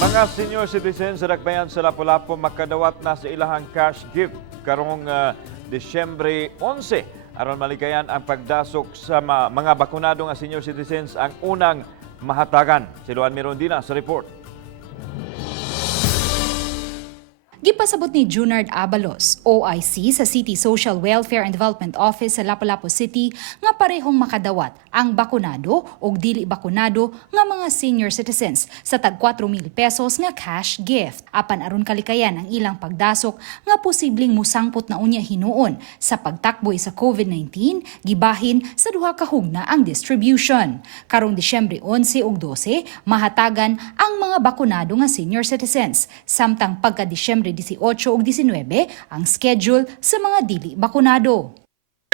Mga senior citizens sa Dakbayan sa Lapu-Lapu makadawat na sa ilahang cash gift karong Disyembre 11 aron maligayan ang pagdasok sa mga bakunado nga senior citizens ang unang mahatagan. Si Luan Mirondina sa report. Gipasabot ni Junard Abalos, OIC sa City Social Welfare and Development Office sa Lapu-Lapu City nga parehong makadawat ang bakunado o dili bakunado nga mga senior citizens sa tag 4,000 pesos nga cash gift. Apan aron kalikayan ang ilang pagdasok nga posibleng musangpot na unya hinuon sa pagtakboy sa COVID-19, gibahin sa duha ka hugna ang distribution. Karong Disyembre 11 ug 12, mahatagan ang mga bakunado nga senior citizens, samtang pagka Disyembre 18 ug 19 ang schedule sa mga dili bakunado.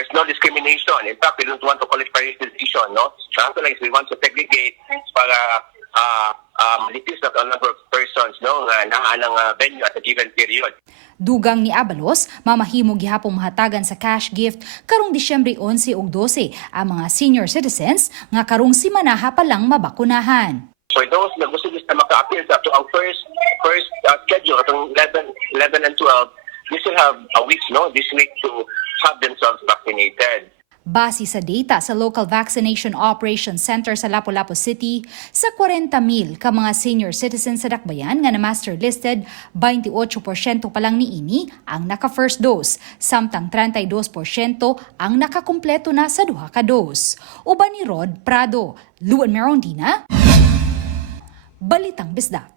There's no discrimination. In fact, we don't want to call it party decision, no? Like we want to segregate para manipis na ang number of persons, no, nga naalang venue at a given period. Dugang ni Abalos, mamahimo gihapong mahatagan sa cash gift karong Disyembre 11 ug 12 ang mga senior citizens nga karong simanaha pa lang mabakunahan. For those na gusto na maka-appeal sa ang first schedule, atong 11 and 12, they still have a week, no? This week to have themselves vaccinated. Base sa data sa Local Vaccination Operations Center sa Lapu-Lapu City, sa 40,000 ka mga senior citizens sa Dakbayan nga na master listed, 28% pa lang niini ang naka-first dose, samtang 32% ang nakakumpleto na sa duha ka dose. Uban ni Rod Prado, Luan Mirondina, Balitang Bisdak.